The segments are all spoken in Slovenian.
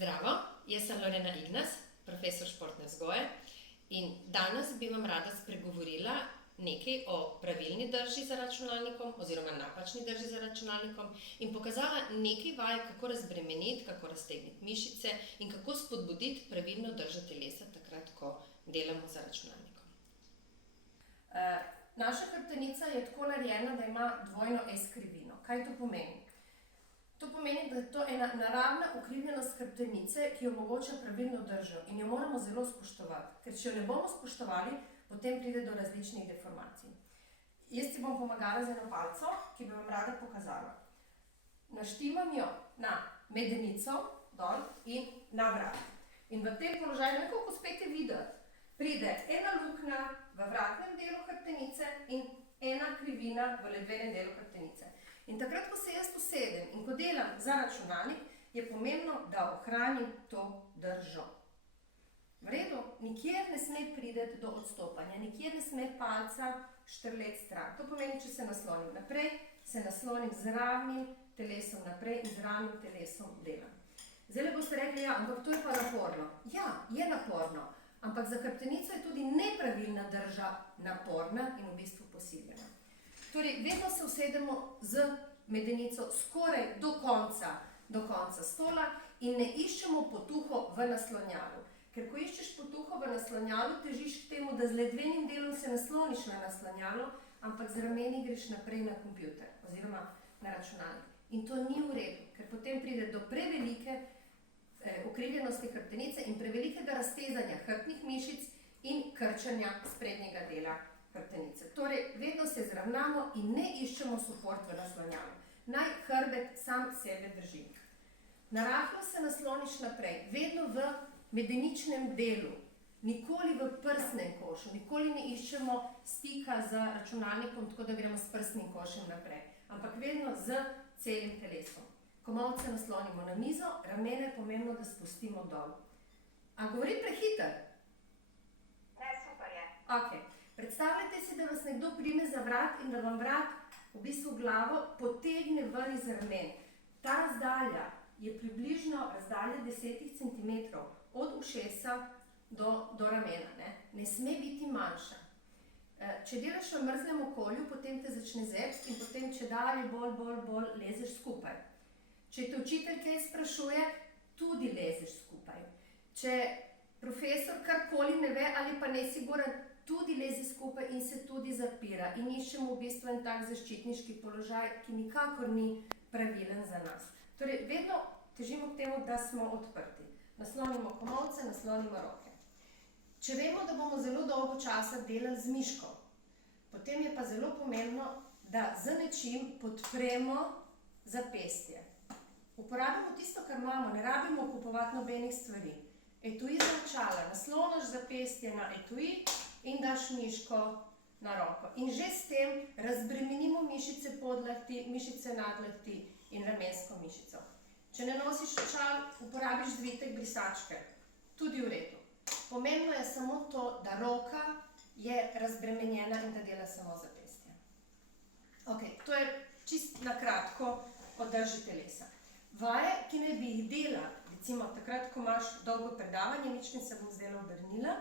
Zdravo, jaz sem Lorena Ignas, profesor športne vzgoje in danes bi vam rada spregovorila nekaj o pravilni drži za računalnikom oziroma napačni drži za računalnikom in pokazala nekaj vaj, kako razbremeniti, kako raztegniti mišice in kako spodbuditi pravilno držo telesa takrat, ko delamo za računalnikom. Naša hrbtenica je tako narejena, da ima dvojno S-krivino. Kaj to pomeni? To pomeni, da je to ena naravna ukrivljenost hrbtenice, ki omogoča pravilno držo in jo moramo zelo spoštovati. Ker če jo ne bomo spoštovali, potem pride do različnih deformacij. Jaz si bom pomagala z eno palico, ki bi vam rada pokazala. Naštimam jo na medenico dol in na vrat. In v tem položaju, ne vem, koliko uspete videti, pride ena luknja v vratnem delu hrbtenice in ena krivina v ledvenem delu hrbtenice. In takrat, ko se jaz usedem in ko delam za računalnik, je pomembno, da ohranim to držo. V redu, nikjer ne sme priti do odstopanja, nikjer ne sme palica štrleti stran. To pomeni, če se naslonim naprej, se naslonim z ravnim telesom naprej in z ravnim telesom delam. Zdaj boste rekli, ja, ampak to je pa naporno. Ja, je naporno, ampak za hrbtenico je tudi nepravilna drža naporna in v bistvu posiljena. Torej, vedno se usedemo z medenico skoraj do konca stola in ne iščemo potuho v naslonjalu. Ker ko iščeš potuho v naslonjalu, težiš k temu, da z ledvenim delom se nasloniš na naslonjalo, ampak z rameni greš naprej na kompjuter oziroma na računalnik. In to ni v redu, ker potem pride do prevelike ukrivljenosti hrbtenice in prevelikega raztezanja hrbtnih mišic in krčanja sprednjega dela hrbtenice. Torej, vedno se zravnamo in ne iščemo suport v naslonjalu. Naj hrbet sam sebe drži. Narahlo se nasloniš naprej, vedno v medeničnem delu, nikoli v prsnem košu, nikoli ne iščemo stika z računalnikom, tako da gremo s prsnim košem naprej, ampak vedno z celim telesom. Komolce naslonimo na mizo, ramena je pomembno, da spustimo dol. A govorim prehiter? Ne, super je. Okej. Predstavljajte si, da vas nekdo prime za vrat in da vam vrat v bistvu glavo potegne ven iz ramen. Ta razdalja je približno razdalja 10 cm od ušesa do ramena. Ne sme biti manjša. Če delaš v mrzlem okolju, potem te začne zebsti in potem čedalje bolj lezeš skupaj. Če te učitelj kaj sprašuje, tudi lezeš skupaj. Če profesor karkoli ne ve ali pa nesiguren, tudi leze skupaj in se tudi zapira in iščemo v bistvu en tak zaščitniški položaj, ki nikakor ni pravilen za nas. Torej, vedno težimo k temu, da smo odprti. Naslonimo komolce, naslonimo roke. Če vemo, da bomo zelo dolgo časa delali z miško, potem je pa zelo pomembno, da z nečim podpremo zapestje. Uporabimo tisto, kar imamo, ne rabimo kupovati nobenih stvari. Etui za očala, nasloniš zapestje na etui in daš miško na roko. In že s tem razbremenimo mišice podlahti, mišice nadlahti in ramensko mišico. Če ne nosiš očal, uporabiš zvitek brisačke. Tudi v redu. Pomembno je samo to, da roka je razbremenjena in da dela samo zapestje. Okej, to je čisto na kratko o drži telesa. Vaje, ki naj bi jih delali, recimo takrat, ko imaš dolgo predavanje, mičkim se bom zdaj obrnila,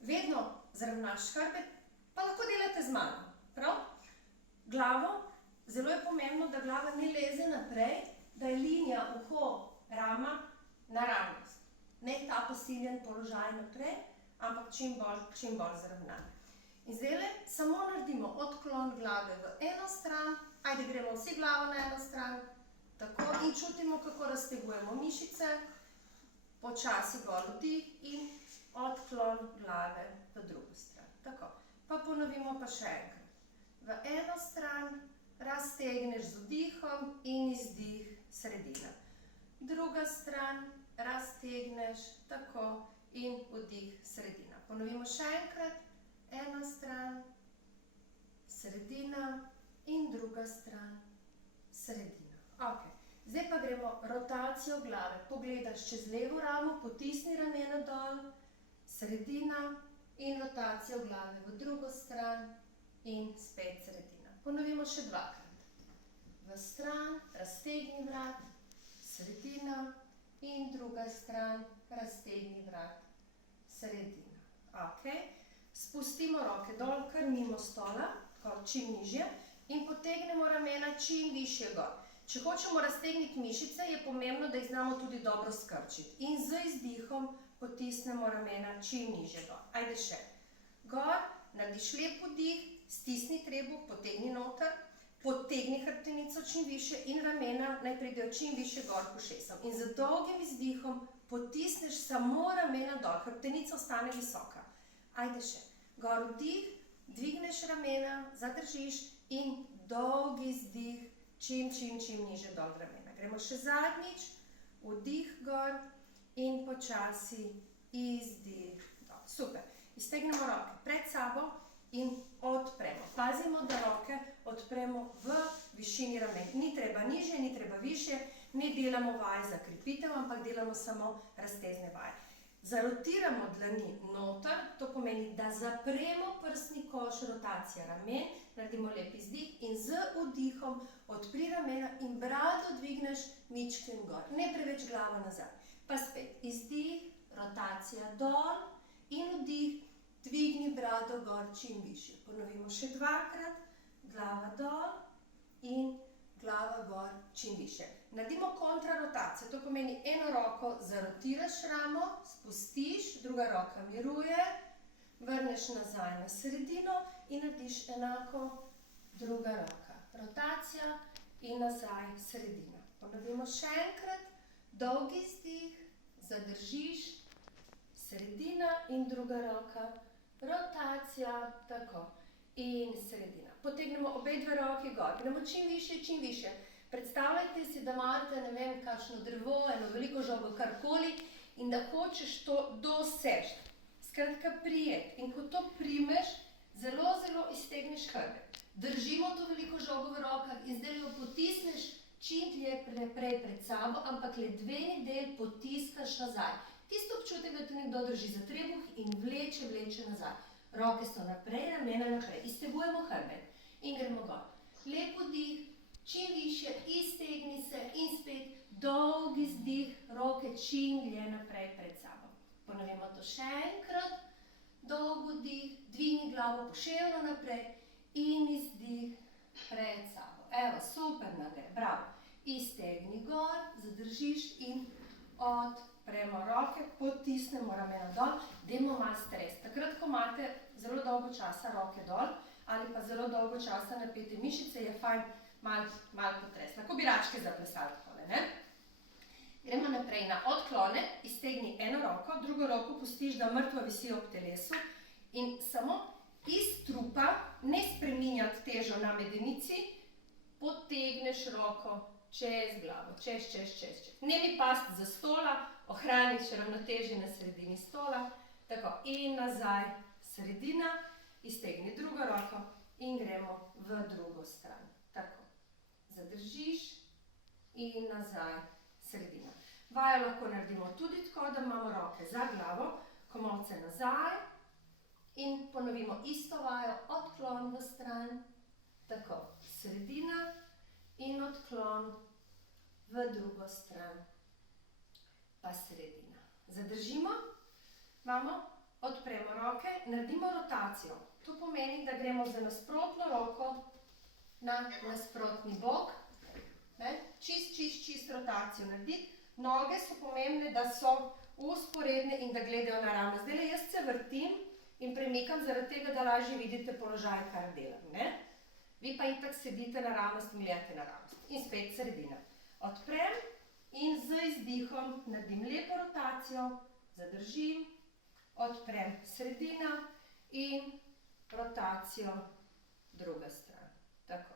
vedno zravnaš hrbet, pa lahko delate z mano, prav? Glavo, zelo je pomembno, da glava ne leze naprej, da je linija uho, rama naravnost. Ne ta posiljen položaj naprej, ampak čim bolj zravnan. In zdaj samo naredimo odklon glave v eno stran, ajde gremo vsi glavo na eno stran, tako, in čutimo, kako raztegujemo mišice, počasi gor vdih in odklon glave v drugo stran. Tako, pa ponovimo pa še enkrat. V eno stran raztegneš z vdihom in izdih sredina. Druga stran raztegneš tako in vdih sredina. Ponovimo še enkrat. Ena stran, sredina in druga stran, sredina. Ok, zdaj pa gremo rotacijo glave. Pogledaš čez levo ramo, potisni ramena dol, sredina in rotacijo glave v drugo stran in spet sredina. Ponovimo še dvakrat. V stran, raztegni vrat, sredina in druga stran, raztegni vrat, sredina. Ok, spustimo roke dol, kar mimo stola, tako čim nižje in potegnemo ramena čim višje gor. Če hočemo raztegniti mišice, je pomembno, da jih znamo tudi dobro skrčiti. In z izdihom potisnemo ramena čim nižje gor. Ajde še. Gor, narediš lep vdih, stisni trebuh, potegni noter, potegni hrbtenico čim više in ramena naj pridejo čim više gor k ušesom. In z dolgim izdihom potisneš samo ramena dol, hrbtenica ostane visoka. Ajde še. Gor vdih, dvigneš ramena, zadržiš in dolgi izdih, čim niže dol ramena. Gremo še zadnjič, vdih gor in počasi izdih dol. Super. Iztegnemo roke pred sabo in odpremo. Pazimo, da roke odpremo v višini ramen. Ni treba nižje, ni treba višje, ne delamo vaje za krepitev, ampak delamo samo raztezne vaje. Zarotiramo dlani noter, to pomeni, da zapremo prsni koš, rotacija ramen, naredimo lep izdih in z vdihom odpri ramena in brado dvigneš mičken gor. Ne preveč glavo nazaj. Pa spet izdih, rotacija dol in vdih, dvigni brado gor čim višje. Ponovimo še dvakrat, glava dol in glava gor čim više. Naredimo kontrarotacijo, to pomeni eno roko zarotiraš ramo, spustiš, druga roka miruje, vrneš nazaj na sredino in narediš enako druga roka. Rotacija in nazaj sredina. Ponovimo še enkrat, dolgi izdih, zadržiš, sredina in druga roka, rotacija, tako. In sredina. Potegnemo obe dve roki gor, gremo čim više. Predstavljajte si, da imate, ne vem, kakšno drevo, eno veliko žogo, karkoli in da hočeš to doseči. Skratka, prijeti. In ko to primeš, zelo iztegneš hrbet. Držimo to veliko žogo v rokah in zdaj jo potisneš čim dlje prej pred sabo, ampak le dveni del potiskaš nazaj. Tisto občutek, da te nekdo drži za trebuh in vleče nazaj. Roke so naprej, ramena naprej. Iztegujemo hrbet in gremo gor. Lep vdih, čim više, iztegni se in spet dolg izdih, roke čim dlje naprej pred sabo. Ponovimo to še enkrat. Dolg vdih, dvigni glavo poševno naprej in izdih pred sabo. Evo, super nagre, bravo. Iztegni gor, zadržiš in odpremo roke, potisnemo ramena dol, dajmo malo stres. Takrat, ko imate zelo dolgo časa roke dol ali pa zelo dolgo časa napete mišice, je fajn malo potres. Lahko bi račke zaplesali takole, ne? Gremo naprej na odklone, iztegni eno roko, drugo roko pustiš, da mrtvo visi ob telesu in samo iz trupa, ne spreminjati težo na medenici, potegneš roko čez glavo, čez. Ne mi pasti za stola, ohraniš ravnotežje na sredini stola, tako, in nazaj sredina, iztegni drugo roko in gremo v drugo stran, tako. Zadržiš in nazaj sredina. Vajo lahko naredimo tudi tako, da imamo roke za glavo, komolce nazaj in ponovimo isto vajo, odklon v stran, tako, sredina in odklon v drugo stran, pa sredina. Zadržimo, odpremo roke, naredimo rotacijo. To pomeni, da gremo za nasprotno roko na nasprotni bok, čist rotacijo narediti. Noge so pomembne, da so usporedne in da gledajo naravno. Zdaj jaz se vrtim in premikam zaradi tega, da lažje vidite položaj, kar delam, ne? Vi pa itak sedite naravnost in gledate naravnost. In spet sredina. Odprem in z izdihom naredim lepo rotacijo, zadržim, odprem sredina in rotacijo druga stran. Tako.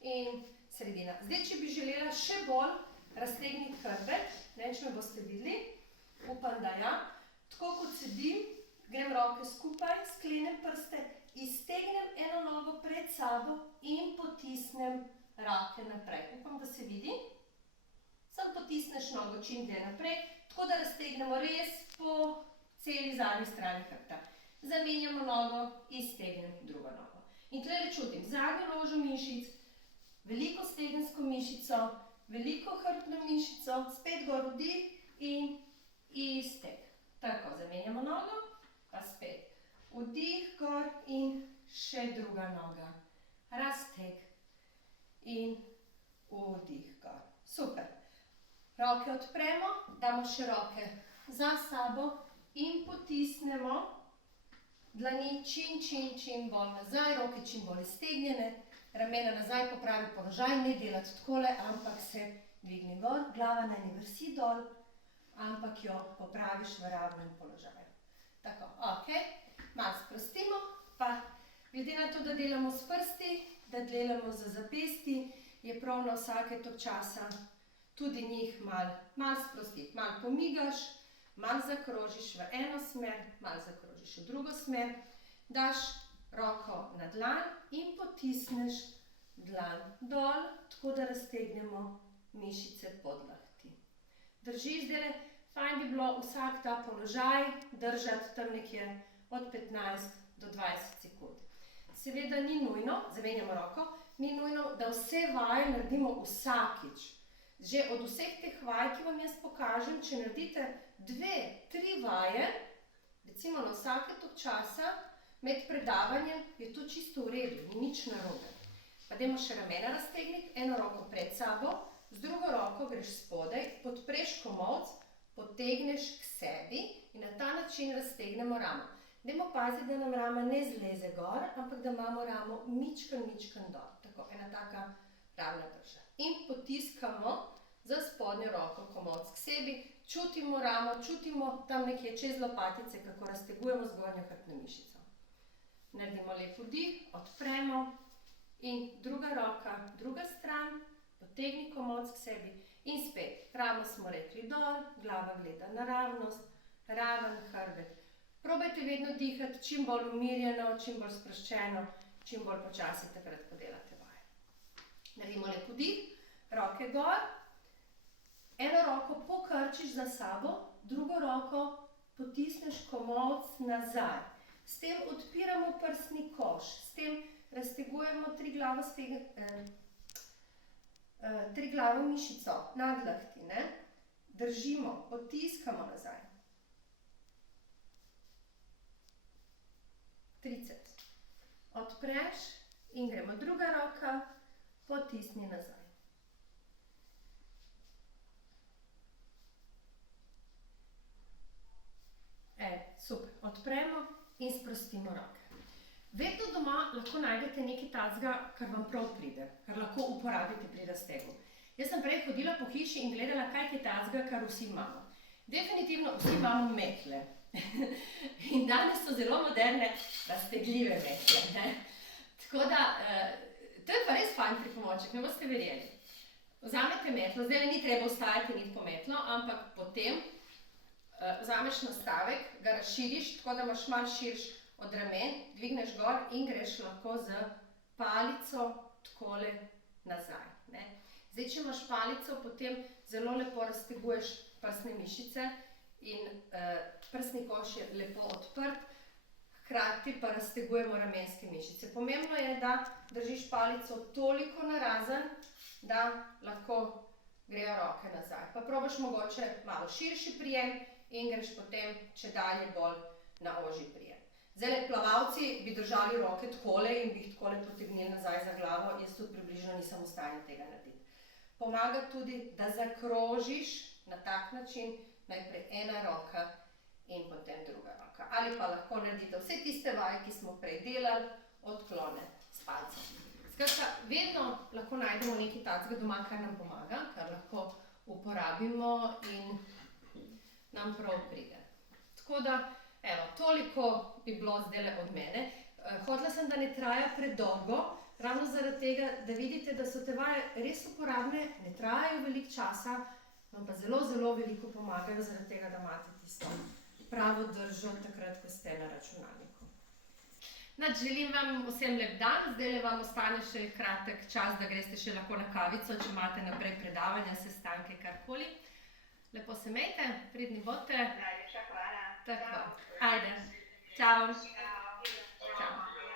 In sredina. Zdaj, če bi želela še bolj raztegniti hrbet, ne, če me boste videli, upam, da ja, tako kot sedim, grem roke skupaj, sklenem prste, iztegnem eno nogo pred sabo in potisnem rake naprej. Upam, da se vidi. Sam potisneš nogo čim dlje naprej, tako da raztegnemo res po celi zadnji strani hrbta. Zamenjamo nogo, iztegnem drugo nogo. In tukaj čutim zadnjo ložo mišic, veliko stegensko mišico, veliko hrbtno mišico, spet gor vdih, in iztek. Tako, zamenjamo nogo, pa spet. Vdih gor in še druga noga. Razteg in vdih gor. Super. Roke odpremo, damo še roke za sabo in potisnemo dlani čim bolj nazaj, roke čim bolj iztegnjene, ramena nazaj, popravi položaj, ne delati takole, ampak se dvigni gor, glava naj ne vrsi dol, ampak jo popraviš v ravnem položaju. Tako, ok, malo sprostimo, pa glede na to, da delamo s prsti, da delamo z zapestji, je prav na vsake tok časa tudi njih malo sprostiti, malo pomigaš, malo zakrožiš v eno smer, malo zakrožiš v drugo smer, daš roko na dlan in potisneš dlan dol, tako da raztegnemo mišice podlakti. Držiš zdaj, fajn bi bilo vsak ta položaj držati tam nekje od 15 do 20 sekund. Seveda ni nujno, zamenjamo roko, ni nujno, da vse vaje naredimo vsakič. Že od vseh teh vaj, ki vam jaz pokažem, če naredite 2-3 vaje, recimo na vsake tok časa, med predavanjem, je to čisto v redu, ni nič narobe. Pa dajmo še ramena raztegniti, eno roko pred sabo, z drugo roko greš spodaj, podpreš komolc, potegneš k sebi in na ta način raztegnemo ramo. Dajmo paziti, da nam rama ne zleze gor, ampak da imamo ramo mičken dol. Tako, ena taka ravna drža. In potiskamo za spodnjo roko komolc k sebi, čutimo ramo, čutimo tam nekje čez lopatice, kako raztegujemo zgornjo hrbtno mišico. Naredimo lep vdih, odpremo in druga roka, druga stran, potegni komolc k sebi in spet. Ramo smo rekli dol, glava gleda naravnost, raven hrbet. Probajte vedno dihati čim bolj umirjeno, čim bolj sproščeno, čim bolj počasi takrat, ko delate vaje. Naredimo lep vdih, roke gor, eno roko pokrčiš za sabo, drugo roko potisneš komolc nazaj. S tem odpiramo prsni koš, s tem raztegujemo triglavo mišico, nadlahti, ne? Držimo, potiskamo nazaj. Triceps. Odpreš in gremo druga roka, potisni nazaj. Super, odpremo in sprostimo roke. Vedno doma lahko najdete nekaj takega, kar vam prav pride, kar lahko uporabite pri raztegu. Jaz sem prej hodila po hiši in gledala, kaj je takega, kar vsi imamo. Definitivno vsi imamo metle. In danes so zelo moderne raztegljive metle, ne? Tako da, to je pa res fajn pripomoček, ne boste verjeli. Vzamete metlo, zdaj ni treba vstajati in iti po metlo, ampak potem vzameš nastavek, ga razširiš, tako da imaš malo širš od ramen, dvigneš gor in greš lahko z palico takole nazaj, ne? Zdaj, če imaš palico, potem zelo lepo razteguješ prsne mišice in prsni koš je lepo odprt, hkrati pa raztegujemo ramenske mišice. Pomembno je, da držiš palico toliko narazen, da lahko grejo roke nazaj. Pa probaš mogoče malo širši prijem in greš potem čedalje bolj na ožji prijem. Zdaj, plavalci bi držali roke takole in bi jih takole potegnili nazaj za glavo, jaz tudi približno nisem v stanju tega narediti. Pomaga tudi, da zakrožiš na tak način, najprej ena roka in potem druga roka. Ali pa lahko naredite vse tiste vaje, ki smo prej delali, odklone s palcem. Skratka, vedno lahko najdemo nekaj takega doma, kar nam pomaga, kar lahko uporabimo in nam prav pride. Tako da, evo, toliko bi bilo zdajle od mene. Hotela sem, da ne traja predolgo, ravno zaradi tega, da vidite, da so te vaje res uporabne, ne trajajo veliko časa, vam pa zelo, zelo veliko pomagajo, zaradi tega, da imate tisto pravo držo takrat, ko ste na računalniku. Želim vam vsem lep dan, zdajle vam ostane še kratek čas, da greste še lahko na kavico, če imate naprej predavanja, sestanke, karkoli. Lepo se imejte, pridni bote. Najlepša hvala. Tako, ajde. Čau. Čau. Čau.